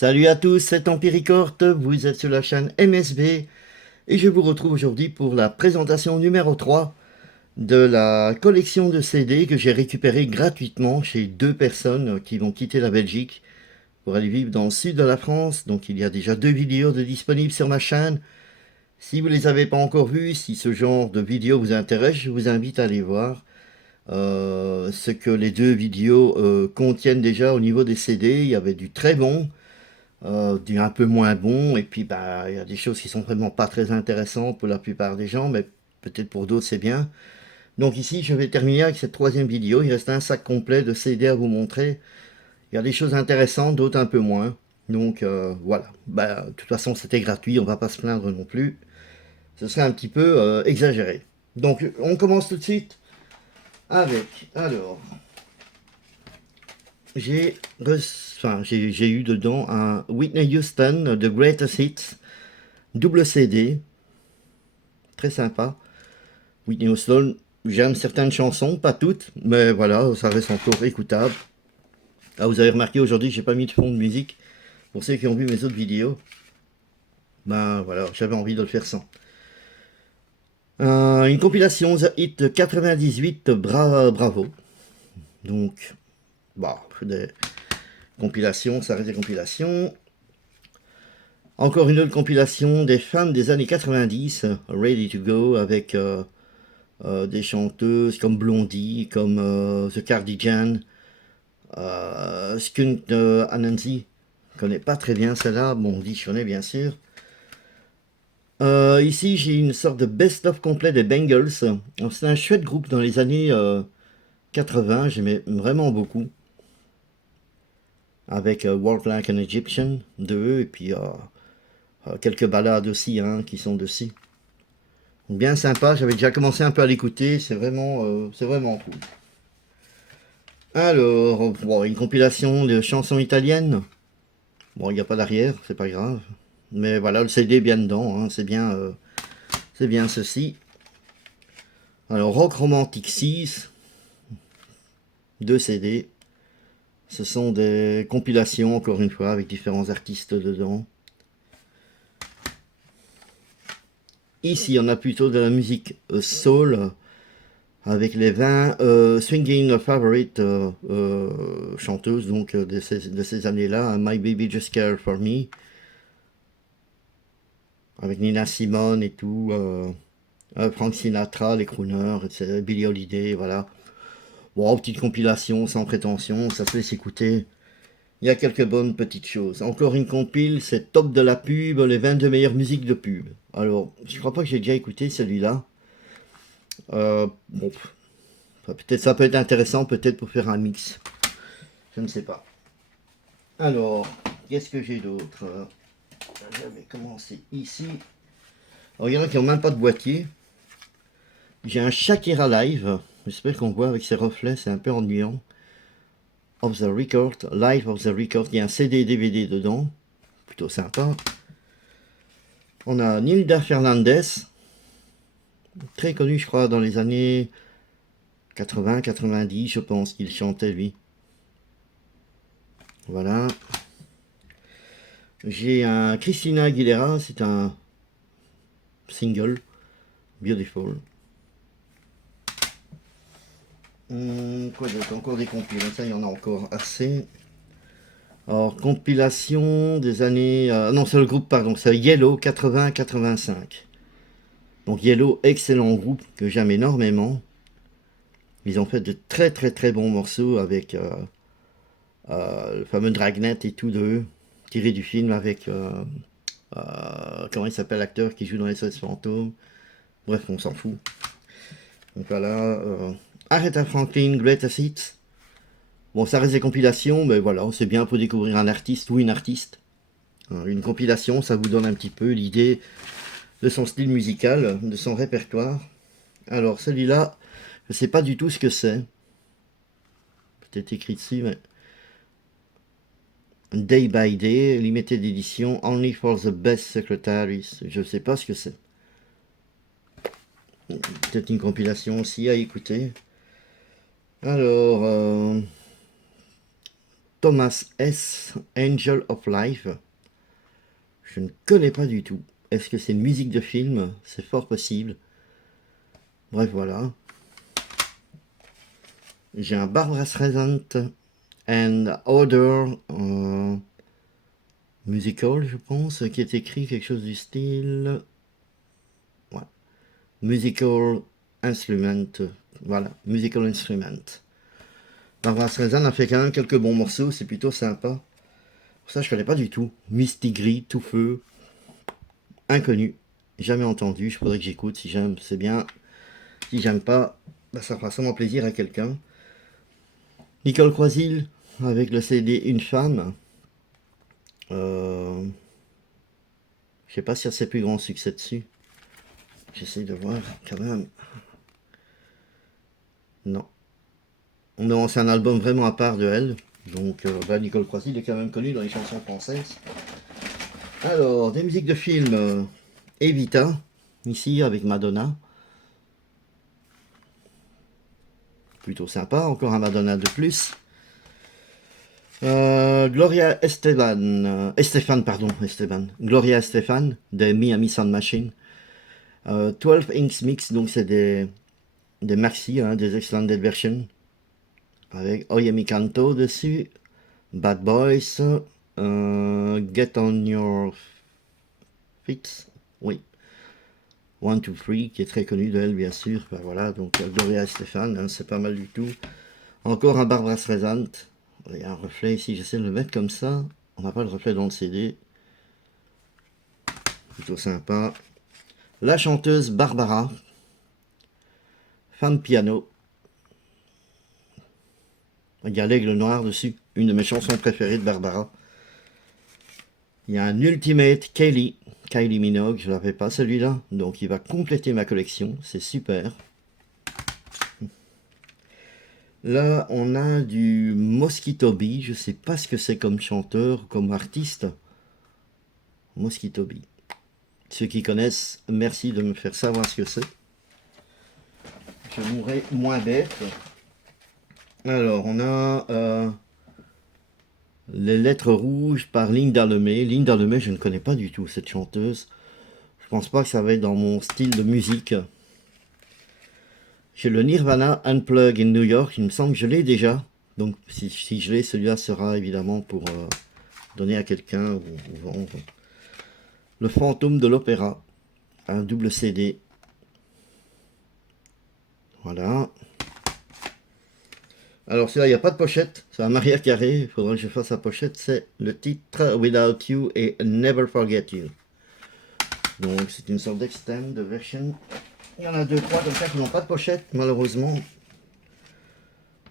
Salut à tous, c'est Empiricorte, vous êtes sur la chaîne MSB et je vous retrouve aujourd'hui pour la présentation numéro 3 de la collection de CD que j'ai récupéré gratuitement chez deux personnes qui vont quitter la Belgique pour aller vivre dans le sud de la France. Donc il y a déjà deux vidéos de disponibles sur ma chaîne. Si vous ne les avez pas encore vues, si ce genre de vidéo vous intéresse, je vous invite à aller voir ce que les deux vidéos contiennent déjà au niveau des CD. Il y avait du très bon. Du un peu moins bon, et puis bah il y a des choses qui sont vraiment pas très intéressantes pour la plupart des gens, mais peut-être pour d'autres c'est bien. Donc ici je vais terminer avec cette troisième vidéo, il reste un sac complet de CD à vous montrer. Il y a des choses intéressantes, d'autres un peu moins. Donc voilà, bah de toute façon c'était gratuit, on va pas se plaindre non plus. Ce serait un petit peu exagéré. Donc on commence tout de suite avec, alors, j'ai eu dedans un Whitney Houston The Greatest Hits double CD, très sympa. Whitney Houston, j'aime certaines chansons, pas toutes, mais voilà, ça reste encore écoutable. Ah, vous avez remarqué aujourd'hui, j'ai pas mis de fond de musique. Pour ceux qui ont vu mes autres vidéos, ben voilà, j'avais envie de le faire sans. Une compilation The Hit 98, bravo. Donc, bah, des compilations, ça reste des compilations. Encore une autre compilation des femmes des années 90, Ready to Go, avec des chanteuses comme Blondie, comme The Cardigan, Skunt Anansi. Je connais pas très bien celle-là, Blondie je connais bien sûr. Ici j'ai une sorte de best-of complet des Bangles. C'est un chouette groupe dans les années 80, j'aimais vraiment beaucoup. Avec Walk Like an Egyptian de eux, et puis quelques ballades aussi hein, qui sont dessus. Bien sympa, j'avais déjà commencé un peu à l'écouter, c'est vraiment cool. Alors, bon, une compilation de chansons italiennes. Bon, il n'y a pas d'arrière, c'est pas grave. Mais voilà, le CD est bien dedans, hein, c'est bien ceci. Alors, Rock Romantic 6, deux CD. Ce sont des compilations, encore une fois, avec différents artistes dedans. Ici, on a plutôt de la musique soul, avec les 20 swinging favorite chanteuses donc, de ces années-là. My Baby Just Care For Me, avec Nina Simone et tout. Frank Sinatra, les crooners, etc., Billie Holiday, voilà. Bon, petite compilation, sans prétention, ça se laisse écouter. Il y a quelques bonnes petites choses. Encore une compile, c'est top de la pub, les 22 meilleures musiques de pub. Alors, je crois pas que j'ai déjà écouté celui-là. Bon, peut-être ça peut être intéressant, peut-être pour faire un mix. Je ne sais pas. Alors, qu'est-ce que j'ai d'autre? Je vais commencer ici. Alors, il y en a qui n'ont même pas de boîtier. J'ai un Shakira Live. J'espère qu'on voit avec ses reflets, c'est un peu ennuyant. Of the Record, Live of the Record. Il y a un CD et DVD dedans. Plutôt sympa. On a Nilda Fernandez. Très connu, je crois, dans les années 80-90, je pense qu'il chantait lui. Voilà. J'ai un Christina Aguilera, c'est un single. Beautiful. Quoi d'autre? Encore des compilations, ça il y en a encore assez. Alors, compilation des années... non, c'est le groupe, pardon, c'est Yellow 80-85. Donc Yellow, excellent groupe que j'aime énormément. Ils ont fait de très très très bons morceaux avec le fameux Dragnet et tout de eux, tiré du film avec... comment il s'appelle l'acteur qui joue dans les SOS Fantômes. Bref, on s'en fout. Donc voilà. Aretha Franklin, Greatest Hits. Bon, ça reste des compilations, mais voilà, c'est bien pour découvrir un artiste ou une artiste. Une compilation, ça vous donne un petit peu l'idée de son style musical, de son répertoire. Alors, celui-là, je ne sais pas du tout ce que c'est. Peut-être écrit ici, mais... Day by Day, limité d'édition, Only for the Best Secretaries. Je ne sais pas ce que c'est. Peut-être une compilation aussi à écouter. Alors, Thomas S. Angel of Life. Je ne connais pas du tout. Est-ce que c'est une musique de film? C'est fort possible. Bref, voilà. J'ai un Barbra Streisand and Other musical, je pense, qui est écrit quelque chose du style... Ouais. Musical instrument. Voilà, musical instrument. Barbra Streisand a fait quand même quelques bons morceaux, c'est plutôt sympa. Ça, je connais pas du tout. Misty Gris, Tout Feu. Inconnu. Jamais entendu. Je faudrait que j'écoute. Si j'aime, c'est bien. Si j'aime pas, bah, ça fera sûrement plaisir à quelqu'un. Nicole Croisil, avec le CD Une femme. Je sais pas si elle a ses plus grands succès dessus. J'essaie de voir quand même. Non. Non, c'est un album vraiment à part de elle. Donc, bah, Nicole Croisil est quand même connue dans les chansons françaises. Alors, des musiques de films. Evita, ici avec Madonna. Plutôt sympa, encore un Madonna de plus. Gloria Estefan, pardon, Esteban. Gloria Estefan de Miami Sound Machine. 12 Inch Mix, donc c'est des maxi, hein, des extended versions. Avec Oye Mi Canto dessus. Bad Boys. Get on Your Feet. Oui. 1, 2, 3, qui est très connu de elle, bien sûr. Ben voilà, donc Gloria Estefan, hein, c'est pas mal du tout. Encore un Barbra Streisand. Il y a un reflet ici, j'essaie de le mettre comme ça. On n'a pas le reflet dans le CD. Plutôt sympa. La chanteuse Barbara. Femme piano. Il y a l'aigle noir dessus. Une de mes chansons préférées de Barbara. Il y a un Ultimate Kylie. Kylie Minogue, je ne l'avais pas celui-là. Donc il va compléter ma collection. C'est super. Là, on a du Mosquito Bee. Je ne sais pas ce que c'est comme chanteur, comme artiste. Mosquito Bee. Ceux qui connaissent, merci de me faire savoir ce que c'est. Je mourrai moins bête. Alors, on a Les Lettres Rouges par Linda Lemay. Linda Lemay, je ne connais pas du tout cette chanteuse. Je pense pas que ça va être dans mon style de musique. J'ai le Nirvana Unplugged in New York. Il me semble que je l'ai déjà. Donc, si je l'ai, celui-là sera évidemment pour donner à quelqu'un ou vendre. Le Fantôme de l'Opéra. Un double CD. Voilà. Alors celui-là, il n'y a pas de pochette. C'est un arrière carré. Il faudra que je fasse la pochette. C'est le titre Without You et Never Forget You. Donc c'est une sorte d'extend de version. Il y en a deux, trois comme ça qui n'ont pas de pochette, malheureusement.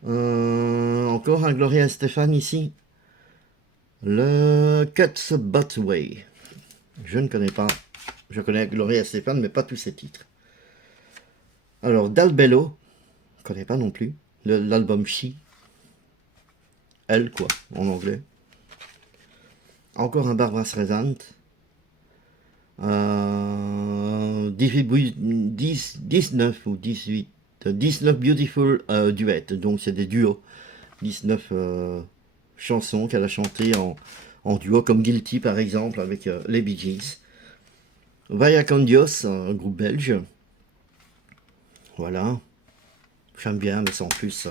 Encore un Gloria Estefan ici. Le Cuts But Way. Je ne connais pas. Je connais Gloria Estefan, mais pas tous ses titres. Alors, Dalbello. Je ne connais pas non plus. L'album She. Elle, quoi, en anglais. Encore un Barbra Streisand. 19 ou 18. 19 Beautiful Duets. Donc, c'est des duos. 19 chansons qu'elle a chantées en duo, comme Guilty, par exemple, avec les Bee Gees. Vaya con Dios, un groupe belge. Voilà. J'aime bien, mais sans plus.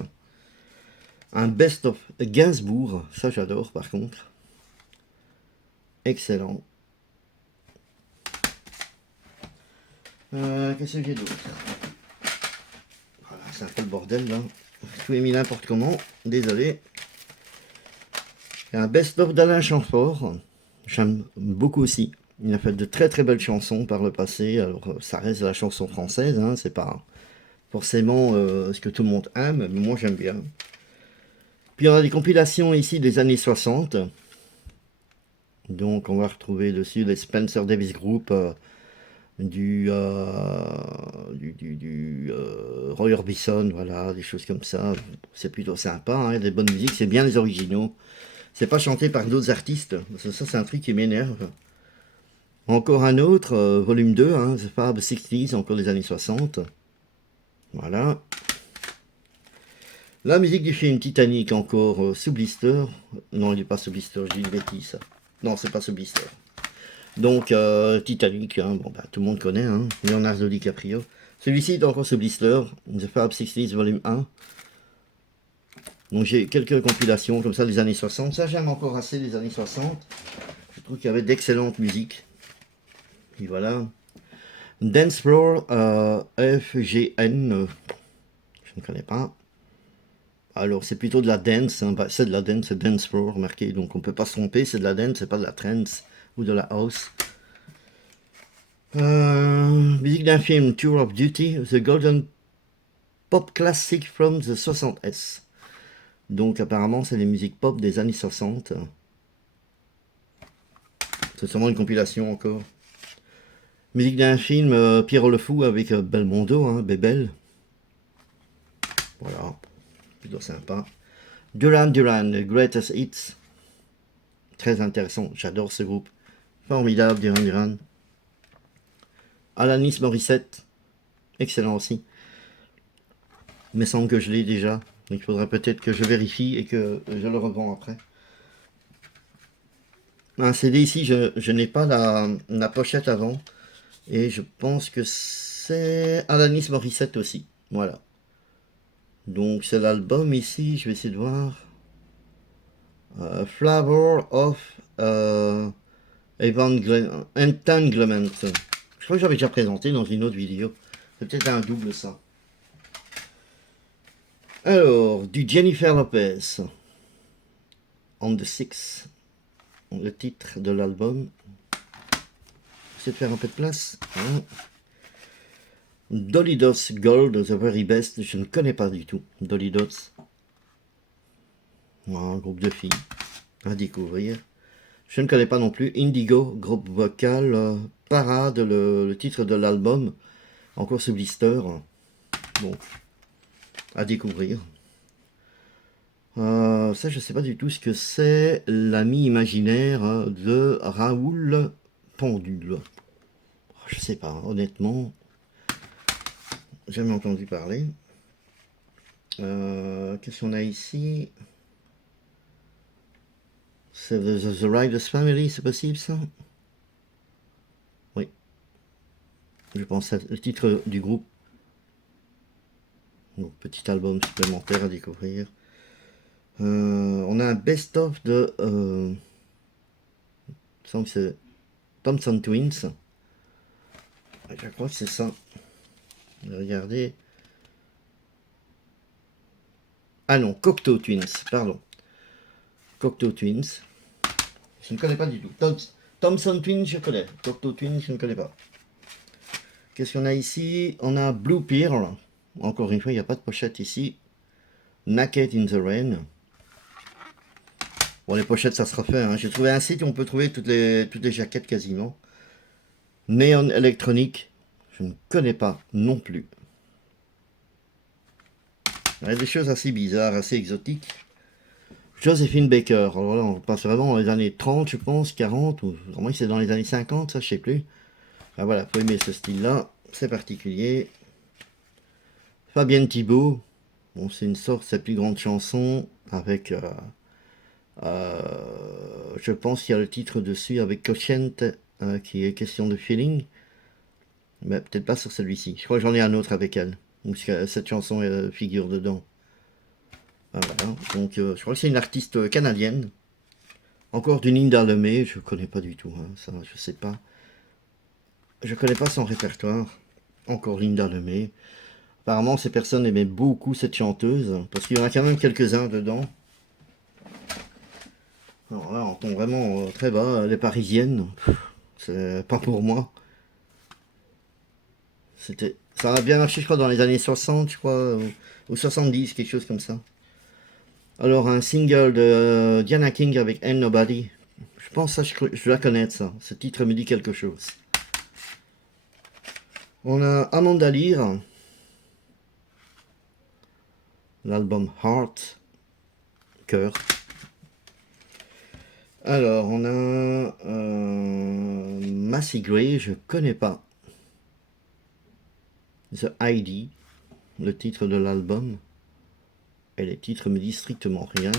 Un Best of Gainsbourg. Ça, j'adore, par contre. Excellent. Qu'est-ce que j'ai d'autre? Voilà, c'est un peu le bordel, là. Tout est mis n'importe comment. Désolé. Un best-of d'Alain Chamfort. J'aime beaucoup aussi. Il a fait de très très belles chansons par le passé. Alors, ça reste la chanson française, hein. C'est pas forcément ce que tout le monde aime, mais moi j'aime bien. Puis on a des compilations ici des années 60. Donc on va retrouver dessus les Spencer Davis Group, Roy Orbison, voilà, des choses comme ça. C'est plutôt sympa, hein, des bonnes musiques, c'est bien les originaux. C'est pas chanté par d'autres artistes, parce que ça c'est un truc qui m'énerve. Encore un autre, volume 2, hein, The Fab 60s, encore des années 60. Voilà. La musique du film Titanic encore sous blister. Non, il n'est pas sous blister, je dis une bêtise. Ça. Non, c'est pas sous blister. Donc Titanic, hein, bon, bah, tout le monde connaît, hein, Leonardo DiCaprio. Celui-ci est encore sous blister, The Fab 60s Volume 1. Donc j'ai quelques compilations comme ça des années 60. Ça j'aime encore assez les années 60. Je trouve qu'il y avait d'excellentes musiques. Et voilà. Dance Floor FGN. Je ne connais pas. Alors c'est plutôt de la dance. Hein, bah, c'est de la dance, c'est Dance Floor remarquez. Donc on peut pas se tromper. C'est de la dance, c'est pas de la trance ou de la house. Musique d'un film Tour of Duty, The Golden Pop Classic from the 60s. Donc apparemment c'est les musiques pop des années 60. C'est sûrement une compilation encore. Musique d'un film Pierrot le Fou avec Belmondo, hein, Bébel. Voilà, plutôt sympa. Duran Duran, Greatest Hits. Très intéressant, j'adore ce groupe. Formidable, Duran Duran. Alanis Morissette, excellent aussi. Il me semble que je l'ai déjà. Il faudrait peut-être que je vérifie et que je le revends après. Un CD ici, je n'ai pas la pochette avant. Et je pense que c'est Alanis Morissette aussi. Voilà. Donc c'est l'album ici, je vais essayer de voir. Flavor of Entanglement. Je crois que j'avais déjà présenté dans une autre vidéo. C'est peut-être un double ça. Alors, du Jennifer Lopez. On the Six. Le titre de l'album. J'essaie de faire un peu de place. Hein. Dolly Dots Gold, The Very Best. Je ne connais pas du tout. Dolly Dots. Un groupe de filles à découvrir. Je ne connais pas non plus. Indigo, groupe vocal. Parade, le titre de l'album. Encore sous blister. Bon, à découvrir. Ça, je sais pas du tout ce que c'est. L'ami imaginaire de Raoul Pendule. Je sais pas, honnêtement. Jamais entendu parler. Qu'est-ce qu'on a ici? C'est The Riders Family, c'est possible ça? Oui. Je pense à le titre du groupe. Donc, petit album supplémentaire à découvrir. On a un best-of de... il me semble que c'est Thompson Twins. Je crois que c'est ça. Regardez. Ah non, Cocteau Twins, pardon. Cocteau Twins. Je ne connais pas du tout. Thompson Twins, je connais. Cocteau Twins, je ne connais pas. Qu'est-ce qu'on a ici? On a Blue Pearl. Encore une fois, il n'y a pas de pochette ici. Naked in the Rain. Bon, les pochettes, ça se refait. Hein. J'ai trouvé un site où on peut trouver toutes les jaquettes quasiment. Neon Electronic. Je ne connais pas non plus. Il y a des choses assez bizarres, assez exotiques. Josephine Baker. Alors là, on passe vraiment dans les années 30, je pense, 40, ou vraiment c'est dans les années 50, ça, je sais plus. Ah voilà, faut aimer ce style-là, c'est particulier. Fabienne Thibault. Bon, c'est une sorte de sa plus grande chanson, avec... je pense qu'il y a le titre dessus, avec Quotient, qui est question de feeling. Mais peut-être pas sur celui-ci. Je crois que j'en ai un autre avec elle, où cette chanson figure dedans. Voilà, donc je crois que c'est une artiste canadienne. Encore du Linda Lemay, je connais pas du tout, hein, ça je sais pas. Je connais pas son répertoire. Encore Linda Lemay. Apparemment ces personnes aimaient beaucoup cette chanteuse, parce qu'il y en a quand même quelques-uns dedans. Alors là on tombe vraiment très bas, les parisiennes, c'est pas pour moi. Ça a bien marché je crois dans les années 60 je crois, ou 70, quelque chose comme ça. Alors un single de Diana King avec Ain't Nobody. Je pense ça, je dois connaître ça. Ce titre me dit quelque chose. On a Amanda Lear. L'album Heart. Cœur. Alors on a Massey Gray, je connais pas. The ID, le titre de l'album. Et les titres me disent strictement rien.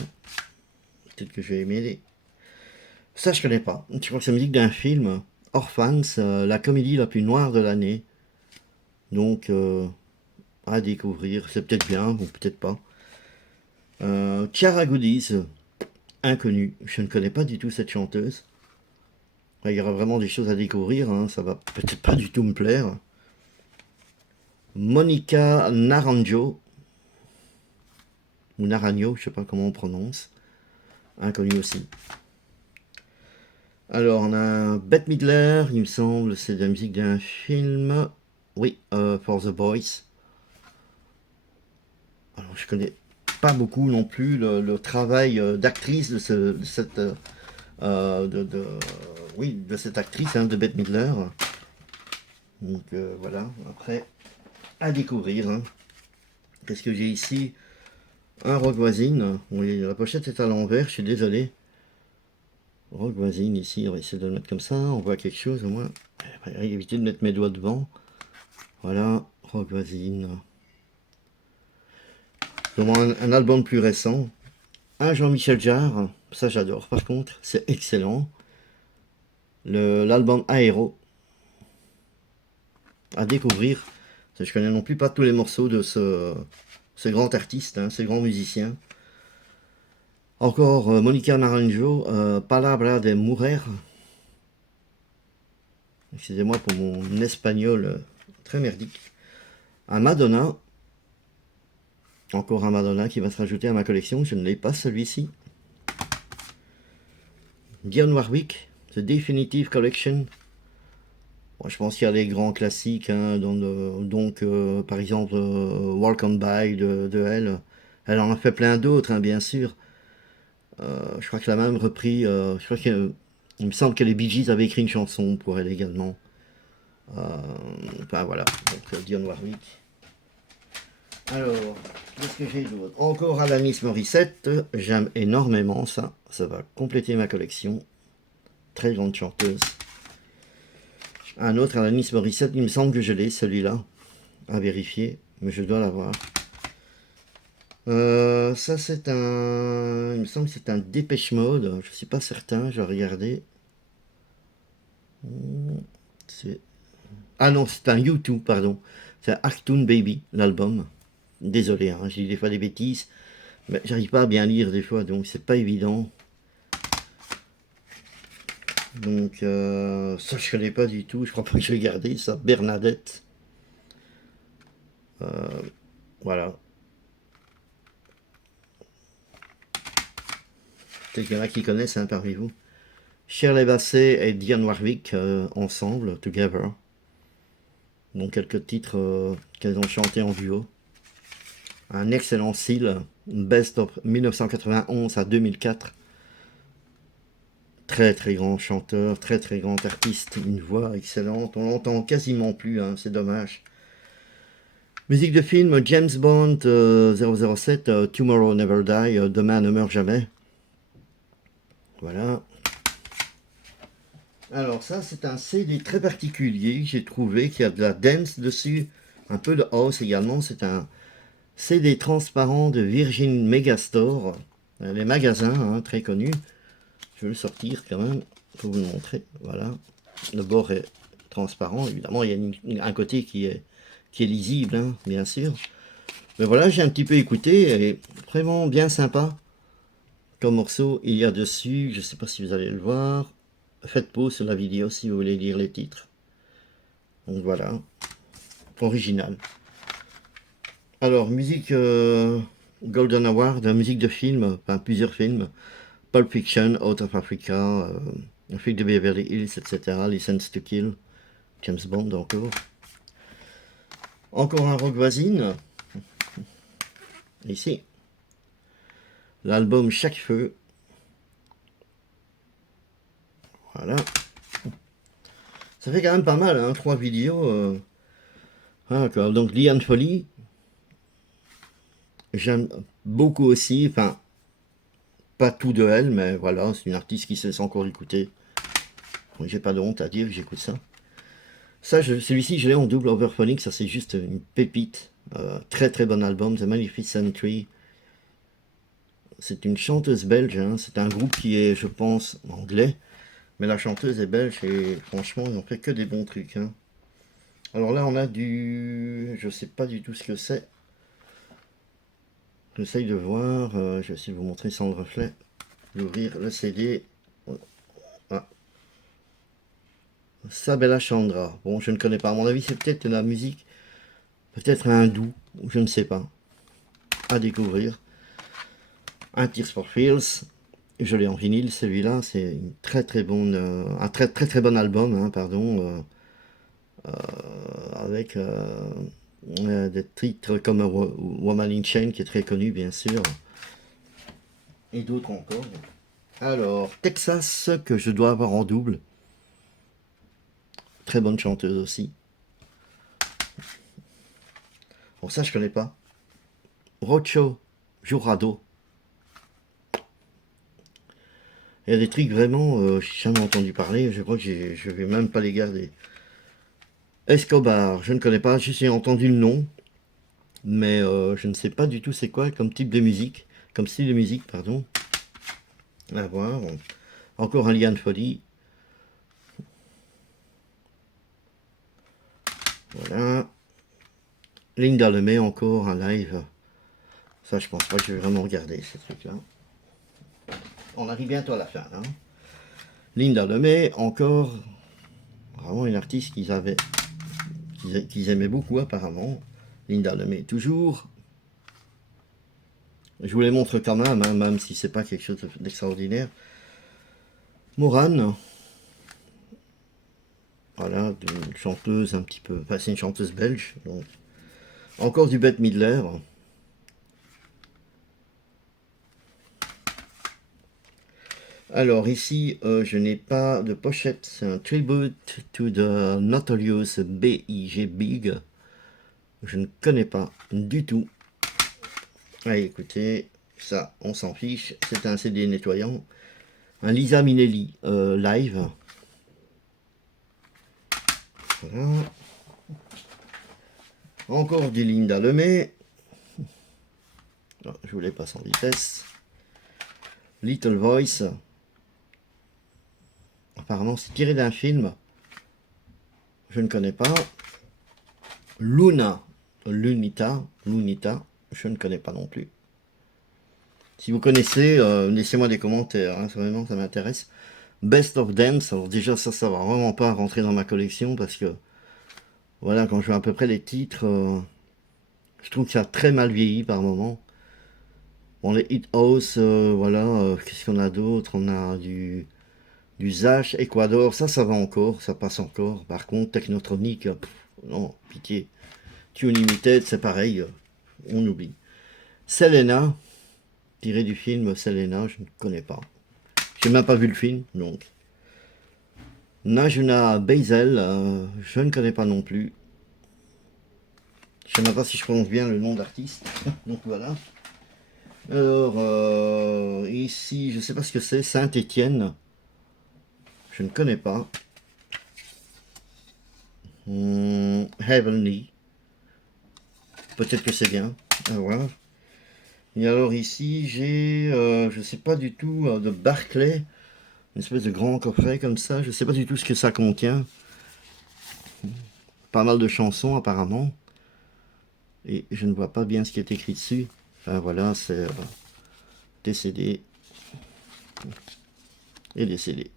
Peut-être que je vais aimer. Ça, je connais pas. Je crois que c'est la musique d'un film. Orphans, la comédie la plus noire de l'année. Donc, à découvrir. C'est peut-être bien, ou peut-être pas. Chiara Goodies, inconnue. Je ne connais pas du tout cette chanteuse. Il y aura vraiment des choses à découvrir. Hein. Ça va peut-être pas du tout me plaire. Monica Naranjo. Ou Naranjo, je sais pas comment on prononce. Inconnue aussi. Alors, on a Bette Midler, il me semble, c'est de la musique d'un film. Oui, For the Boys. Alors, je connais pas beaucoup non plus le travail d'actrice de cette, oui, de cette actrice, hein, de Bette Midler. Donc voilà, après, à découvrir. Hein. Qu'est-ce que j'ai ici? Un Rock Voisine. Oui, la pochette est à l'envers, je suis désolé. Rock Voisine ici, on va essayer de le mettre comme ça, on voit quelque chose au moins. On va éviter de mettre mes doigts devant. Voilà, Rock Voisine. Un album plus récent. Un Jean-Michel Jarre, ça j'adore par contre, c'est excellent. L'album Aéro, à découvrir. Je connais non plus pas tous les morceaux de ce grand artiste, hein, ce grand musicien. Encore Monica Naranjo, Palabra de Mujer. Excusez-moi pour mon espagnol très merdique. Un Madonna. Encore un Madonna qui va se rajouter à ma collection. Je ne l'ai pas celui-ci. Dionne Warwick, The Definitive Collection. Bon, je pense qu'il y a les grands classiques, hein, donc par exemple Walk on By de elle. Elle en a fait plein d'autres, hein, bien sûr. Je crois qu'elle a même repris. Je crois il me semble que les Bee Gees avaient écrit une chanson pour elle également. Enfin voilà, donc Dionne Warwick. Alors, qu'est-ce que j'ai d'autre? Encore Alanis Morissette, j'aime énormément ça. Ça va compléter ma collection. Très grande chanteuse. Un autre Alanis Morissette, il me semble que je l'ai, celui-là. À vérifier, mais je dois l'avoir. Ça c'est un... Il me semble que c'est un Dépêche Mode. Je suis pas certain, je vais regarder. Ah non, c'est un U2, pardon. C'est un Achtung Baby, l'album. Désolé, hein, je dis des fois des bêtises. Mais j'arrive pas à bien lire des fois, donc c'est pas évident. Donc ça je connais pas du tout, je crois pas que je vais garder ça. Bernadette. Voilà. Peut-être qu'il y en a qui connaissent, hein, parmi vous. Shirley Bassey et Dionne Warwick ensemble, Together. Donc quelques titres qu'elles ont chantés en duo. Un excellent style, Best of 1991 à 2004. Très très grand chanteur, très très grand artiste, une voix excellente. On l'entend quasiment plus, hein, c'est dommage. Musique de film, James Bond 007, Tomorrow Never Die, Demain ne meurt jamais. Voilà. Alors ça c'est un CD très particulier que j'ai trouvé, qui a de la dance dessus, un peu de house également. C'est un CD transparent de Virgin Megastore, les magasins, hein, très connus. Je vais le sortir quand même pour vous le montrer. Voilà, le bord est transparent, évidemment il y a un côté qui est lisible, hein, bien sûr. Mais voilà, j'ai un petit peu écouté, et vraiment bien sympa comme morceau. Il y a dessus, je ne sais pas si vous allez le voir, faites pause sur la vidéo si vous voulez lire les titres. Donc voilà, original. Alors, musique Golden Award, musique de film, enfin plusieurs films. Pulp Fiction, Out of Africa, Un flic de Beverly Hills, etc. License to Kill, James Bond encore. Encore un rock voisine. Ici. L'album Chaque Feu. Voilà. Ça fait quand même pas mal, hein, 3 vidéos. Voilà, quoi. Donc Liane Folly. J'aime beaucoup aussi, enfin, pas tout de elle, mais voilà, c'est une artiste qui se laisse encore écouter. J'ai pas de honte à dire que j'écoute ça. Ça, celui-ci, je l'ai en double overphonic, ça c'est juste une pépite. Très très bon album, The Magnificent Tree. c'est une chanteuse belge, hein. C'est un groupe qui est, je pense, anglais, mais la chanteuse est belge et franchement, ils n'ont fait que des bons trucs, hein. Alors là, on a du... Je sais pas du tout ce que c'est. J'essaye de voir, je vais essayer de vous montrer sans le reflet, d'ouvrir le CD. Ah, Sabella Chandra. Bon, je ne connais pas. À mon avis, c'est peut-être de la musique, peut-être hindou, ou je ne sais pas. À découvrir. Un Tears for Fears. Je l'ai en vinyle, celui-là. C'est une très très bonne, un très très très bon album, hein, pardon, avec des titres comme Woman in Chain, qui est très connu, bien sûr, et d'autres encore. Alors, Texas, que je dois avoir en double. Très bonne chanteuse aussi. Bon, ça, je connais pas. Rocho Jurado. Il y a des trucs vraiment, j'ai jamais entendu parler. Je crois que je vais même pas les garder. Escobar, je ne connais pas. J'ai entendu le nom, mais je ne sais pas du tout c'est quoi comme type de musique, comme style de musique, pardon. À voir. Encore un Liane Folie. Voilà. Linda Lemay, encore un live. Ça, je pense pas que je vais vraiment regarder ces trucs-là. On arrive bientôt à la fin, hein. Linda Lemay, encore vraiment une artiste qu'ils aimaient beaucoup apparemment. Linda Lemay, toujours. Je vous les montre quand même, hein, même si c'est pas quelque chose d'extraordinaire. Morane, voilà, une chanteuse un petit peu, enfin c'est une chanteuse belge, donc. Encore du Bette Midler. Alors ici, je n'ai pas de pochette, c'est un tribute to the Notorious B.I.G. Big. Je ne connais pas du tout. Allez, écoutez, ça, on s'en fiche. C'est un CD nettoyant. Un Lisa Minnelli live. Voilà. Encore du Linda Lemay. Non, je vous les passe en vitesse. Little Voice. Apparemment, c'est tiré d'un film. Je ne connais pas. Lunita. Je ne connais pas non plus. Si vous connaissez, laissez-moi des commentaires, hein, vraiment ça m'intéresse. Best of Dance, alors déjà ça va vraiment pas rentrer dans ma collection parce que, voilà, quand je vois à peu près les titres, je trouve que ça a très mal vieilli par moment. Bon, les Hit House, voilà, qu'est-ce qu'on a d'autre? On a du Zach, Ecuador, ça va encore, ça passe encore. Par contre, Technotronic, non, pitié. Tune Limited, c'est pareil, on oublie. Selena, tiré du film Selena, je ne connais pas. J'ai même pas vu le film, donc. Najuna Beisel, je ne connais pas non plus. Je ne sais même pas si je prononce bien le nom d'artiste. Donc voilà. Alors, ici, je ne sais pas ce que c'est. Saint-Étienne. Je ne connais pas. Heavenly. Peut-être que c'est bien. À voir. Et alors ici, j'ai, je ne sais pas du tout, de Barclay. Une espèce de grand coffret comme ça. Je ne sais pas du tout ce que ça contient. Pas mal de chansons apparemment. Et je ne vois pas bien ce qui est écrit dessus. Enfin voilà, c'est des CD et des CD.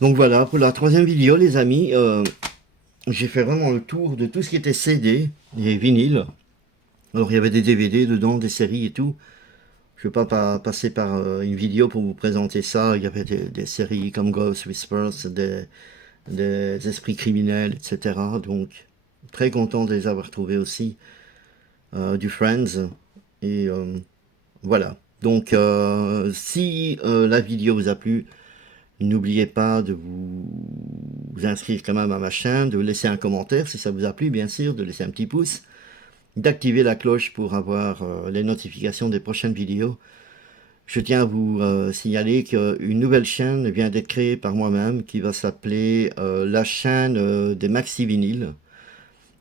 Donc voilà, pour la troisième vidéo, les amis, j'ai fait vraiment le tour de tout ce qui était CD et vinyle. Alors il y avait des DVD dedans, des séries et tout. Je ne vais pas passer par une vidéo pour vous présenter ça. Il y avait des séries comme Ghost Whispers, des esprits criminels, etc. Donc très content de les avoir trouvés aussi. Du Friends. Et voilà. Donc si la vidéo vous a plu, n'oubliez pas de vous inscrire quand même à ma chaîne, de laisser un commentaire si ça vous a plu, bien sûr, de laisser un petit pouce, d'activer la cloche pour avoir les notifications des prochaines vidéos. Je tiens à vous signaler qu'une nouvelle chaîne vient d'être créée par moi-même qui va s'appeler la chaîne des maxi vinyles,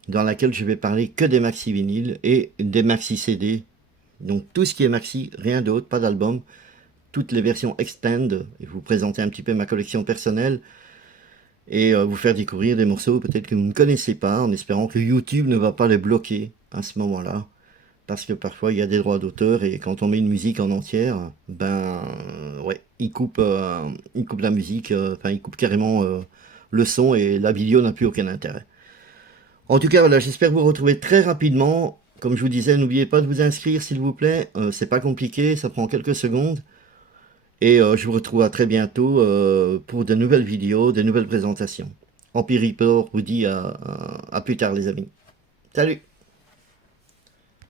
dans laquelle je vais parler que des maxi vinyles et des maxi CD Donc tout ce qui est maxi, rien d'autre, pas d'album. Toutes les versions extend, et vous présenter un petit peu ma collection personnelle et vous faire découvrir des morceaux peut-être que vous ne connaissez pas, en espérant que YouTube ne va pas les bloquer à ce moment-là. Parce que parfois il y a des droits d'auteur et quand on met une musique en entière, ben ouais, il coupe la musique, enfin il coupe carrément le son et la vidéo n'a plus aucun intérêt. En tout cas, voilà, j'espère vous retrouver très rapidement. Comme je vous disais, n'oubliez pas de vous inscrire s'il vous plaît. C'est pas compliqué, ça prend quelques secondes. Et je vous retrouve à très bientôt pour de nouvelles vidéos, de nouvelles présentations. Empire Report vous dit à plus tard les amis. Salut!